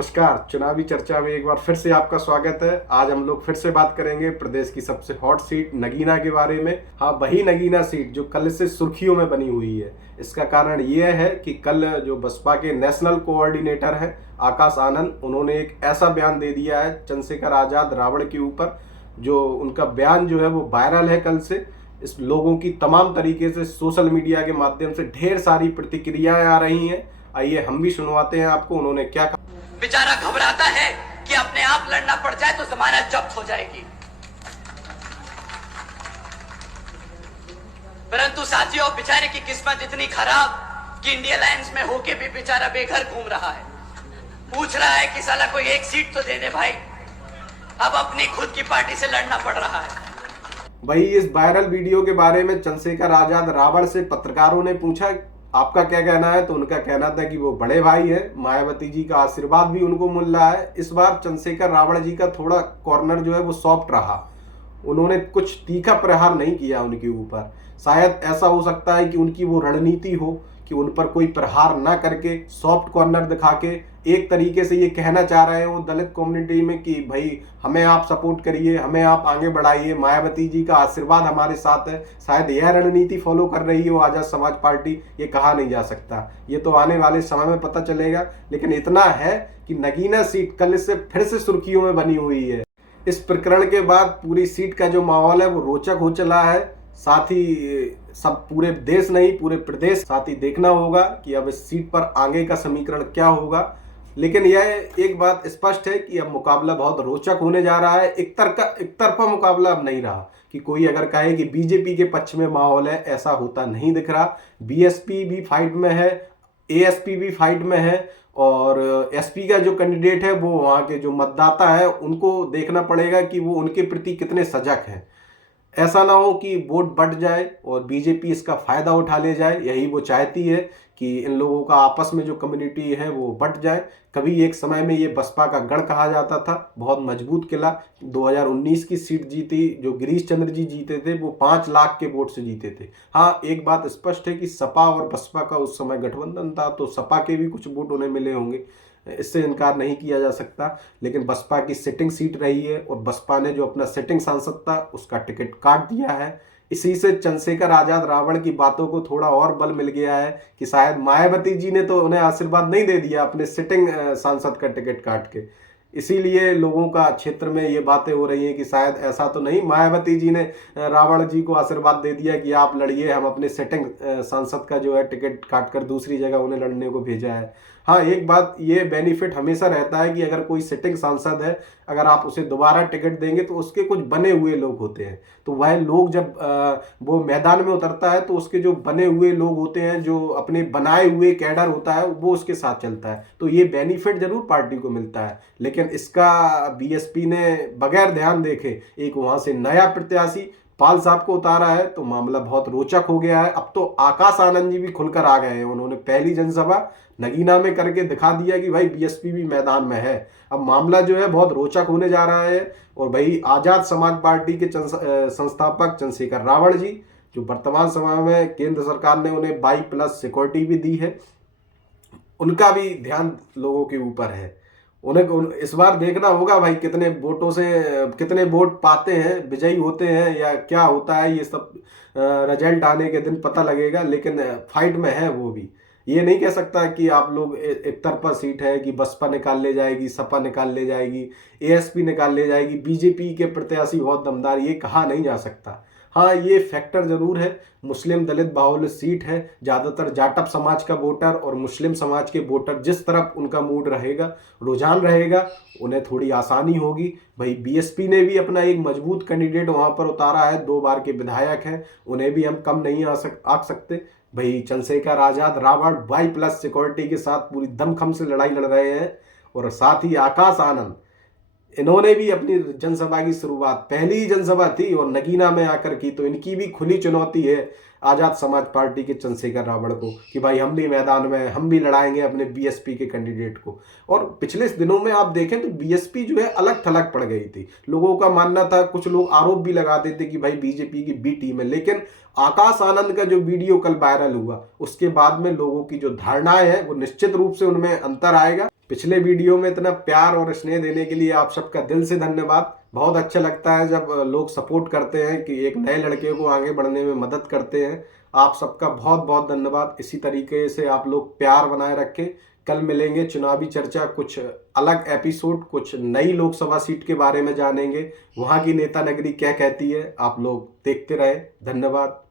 नमस्कार। चुनावी चर्चा में एक बार फिर से आपका स्वागत है। आज हम लोग फिर से बात करेंगे प्रदेश की सबसे हॉट सीट नगीना के बारे में। हाँ, वही नगीना सीट जो कल से सुर्खियों में बनी हुई है। इसका कारण यह है कि कल जो बसपा के नेशनल कोऑर्डिनेटर हैं आकाश आनंद, उन्होंने एक ऐसा बयान दे दिया है चंद्रशेखर आजाद रावण के ऊपर, जो उनका बयान जो है वो वायरल है कल से। इस लोगों की तमाम तरीके से सोशल मीडिया के माध्यम से ढेर सारी प्रतिक्रियाएं आ रही हैं। आइए हम भी सुनवाते हैं आपको उन्होंने क्या कहा। बेचारा घबराता है कि अपने आप लड़ना पड़ जाए तो जमानत जब्त हो जाएगी। परंतु साथियों, बेचारे की किस्मत इतनी खराब कि इंडिया अलायंस में होके भी बेचारा बेघर घूम रहा है। पूछ रहा है कि साला कोई एक सीट तो दे दे भाई। अब अपनी खुद की पार्टी से लड़ना पड़ रहा है। वही इस वायरल वीडियो के बारे में चंद्रशेखर आजाद रावण से पत्रकारों ने पूछा आपका क्या कहना है, तो उनका कहना था कि वो बड़े भाई है, मायावती जी का आशीर्वाद भी उनको मिल रहा है। इस बार चंद्रशेखर रावण जी का थोड़ा कॉर्नर जो है वो सॉफ्ट रहा। उन्होंने कुछ तीखा प्रहार नहीं किया उनके ऊपर। शायद ऐसा हो सकता है कि उनकी वो रणनीति हो कि उन पर कोई प्रहार ना करके सॉफ्ट कॉर्नर दिखा के एक तरीके से ये कहना चाह रहे हैं वो दलित कम्युनिटी में कि भाई हमें आप सपोर्ट करिए, हमें आप आगे बढ़ाइए, मायावती जी का आशीर्वाद हमारे साथ है। शायद यह रणनीति फॉलो कर रही हो आजाद समाज पार्टी, ये कहा नहीं जा सकता। ये तो आने वाले समय में पता चलेगा। लेकिन इतना है कि नगीना सीट कल से फिर से सुर्खियों में बनी हुई है। इस प्रकरण के बाद पूरी सीट का जो माहौल है वो रोचक हो चला है। साथ ही सब पूरे देश नहीं पूरे प्रदेश साथ ही देखना होगा कि अब इस सीट पर आगे का समीकरण क्या होगा। लेकिन यह एक बात स्पष्ट है कि अब मुकाबला बहुत रोचक होने जा रहा है। एक तरफा मुकाबला अब नहीं रहा कि कोई अगर कहे कि बीजेपी के पक्ष में माहौल है, ऐसा होता नहीं दिख रहा। बीएसपी भी फाइट में है, एएसपी भी फाइट में है, और एसपी का जो कैंडिडेट है वो वहाँ के जो मतदाता है उनको देखना पड़ेगा कि वो उनके प्रति कितने सजग हैं। ऐसा ना हो कि वोट बढ़ जाए और बीजेपी इसका फायदा उठा ले जाए। यही वो चाहती है कि इन लोगों का आपस में जो कम्युनिटी है वो बढ़ जाए। कभी एक समय में ये बसपा का गढ़ कहा जाता था, बहुत मजबूत किला। 2019 की सीट जीती जो गिरीश चंद्र जी जीते थे, वो 5 लाख के वोट से जीते थे। हाँ, एक बात स्पष्ट है कि सपा और बसपा का उस समय गठबंधन था, तो सपा के भी कुछ वोट उन्हें मिले होंगे, इससे इनकार नहीं किया जा सकता। लेकिन बसपा की सिटिंग सीट रही है और बसपा ने जो अपना सिटिंग सांसद था उसका टिकट काट दिया है। इसी से चंद्रशेखर आजाद रावण की बातों को थोड़ा और बल मिल गया है कि शायद मायावती जी ने तो उन्हें आशीर्वाद नहीं दे दिया अपने सिटिंग सांसद का टिकट काट के। इसीलिए लोगों का क्षेत्र में ये बातें हो रही हैं कि शायद ऐसा तो नहीं मायावती जी ने रावण जी को आशीर्वाद दे दिया कि आप लड़िए, हम अपने सिटिंग सांसद का जो है टिकट काट कर दूसरी जगह उन्हें लड़ने को भेजा है। हाँ, एक बात ये बेनिफिट हमेशा रहता है कि अगर कोई सिटिंग सांसद है, अगर आप उसे दोबारा टिकट देंगे तो उसके कुछ बने हुए लोग होते हैं, तो वह लोग जब वो मैदान में उतरता है तो उसके जो बने हुए लोग होते हैं, जो अपने बनाए हुए कैडर होता है, वो उसके साथ चलता है। तो ये बेनिफिट जरूर पार्टी को मिलता है। लेकिन इसका बीएसपी ने बगैर ध्यान देखे एक वहां से नया प्रत्याशी पाल साहब को उतारा है, तो मामला बहुत रोचक हो गया है। अब तो आकाश आनंद जी भी खुलकर आ गए हैं। उन्होंने पहली जनसभा नगीना में करके दिखा दिया कि भाई बीएसपी भी मैदान में है। अब मामला जो है बहुत रोचक होने जा रहा है। और भाई आजाद समाज पार्टी के संस्थापक चंद्रशेखर रावण जी, जो वर्तमान समय में केंद्र सरकार ने उन्हें 22+ सिक्योरिटी भी दी है, उनका भी ध्यान लोगों के ऊपर है। उन्हें इस बार देखना होगा भाई कितने वोटों से कितने वोट पाते हैं, विजयी होते हैं या क्या होता है, ये सब रिजल्ट आने के दिन पता लगेगा। लेकिन फाइट में है वो भी। ये नहीं कह सकता कि आप लोग एक तरफा सीट है कि बसपा निकाल ले जाएगी, सपा निकाल ले जाएगी, एएसपी निकाल ले जाएगी, बीजेपी के प्रत्याशी बहुत दमदार, ये कहा नहीं जा सकता। हाँ, ये फैक्टर जरूर है, मुस्लिम दलित बाहुल्य सीट है, ज़्यादातर जाटव समाज का वोटर और मुस्लिम समाज के वोटर जिस तरफ उनका मूड रहेगा, रुझान रहेगा, उन्हें थोड़ी आसानी होगी। भाई बीएसपी ने भी अपना एक मजबूत कैंडिडेट वहाँ पर उतारा है, 2 बार के विधायक हैं, उन्हें भी हम कम नहीं आ सकते। भाई चंद्रशेखर आजाद रावण 22+ सिक्योरिटी के साथ पूरी दमखम से लड़ाई लड़ रहे हैं। और साथ ही आकाश आनंद, इन्होंने भी अपनी जनसभा की शुरुआत, पहली जनसभा थी और नगीना में आकर की, तो इनकी भी खुली चुनौती है आजाद समाज पार्टी के चंद्रशेखर रावण को कि भाई हम भी मैदान में, हम भी लड़ाएंगे अपने बीएसपी के कैंडिडेट को। और पिछले दिनों में आप देखें तो बीएसपी जो है अलग थलग पड़ गई थी। लोगों का मानना था, कुछ लोग आरोप भी लगाते थे कि भाई बीजेपी की बी टीम है। लेकिन आकाश आनंद का जो वीडियो कल वायरल हुआ, उसके बाद में लोगों की जो धारणाएं हैं वो निश्चित रूप से उनमें अंतर आएगा। पिछले वीडियो में इतना प्यार और स्नेह देने के लिए आप सबका दिल से धन्यवाद। बहुत अच्छा लगता है जब लोग सपोर्ट करते हैं कि एक नए लड़के को आगे बढ़ने में मदद करते हैं। आप सबका बहुत बहुत धन्यवाद। इसी तरीके से आप लोग प्यार बनाए रखें। कल मिलेंगे चुनावी चर्चा, कुछ अलग एपिसोड, कुछ नई लोकसभा सीट के बारे में जानेंगे, वहाँ की नेता नगरी क्या कहती है। आप लोग देखते रहे। धन्यवाद।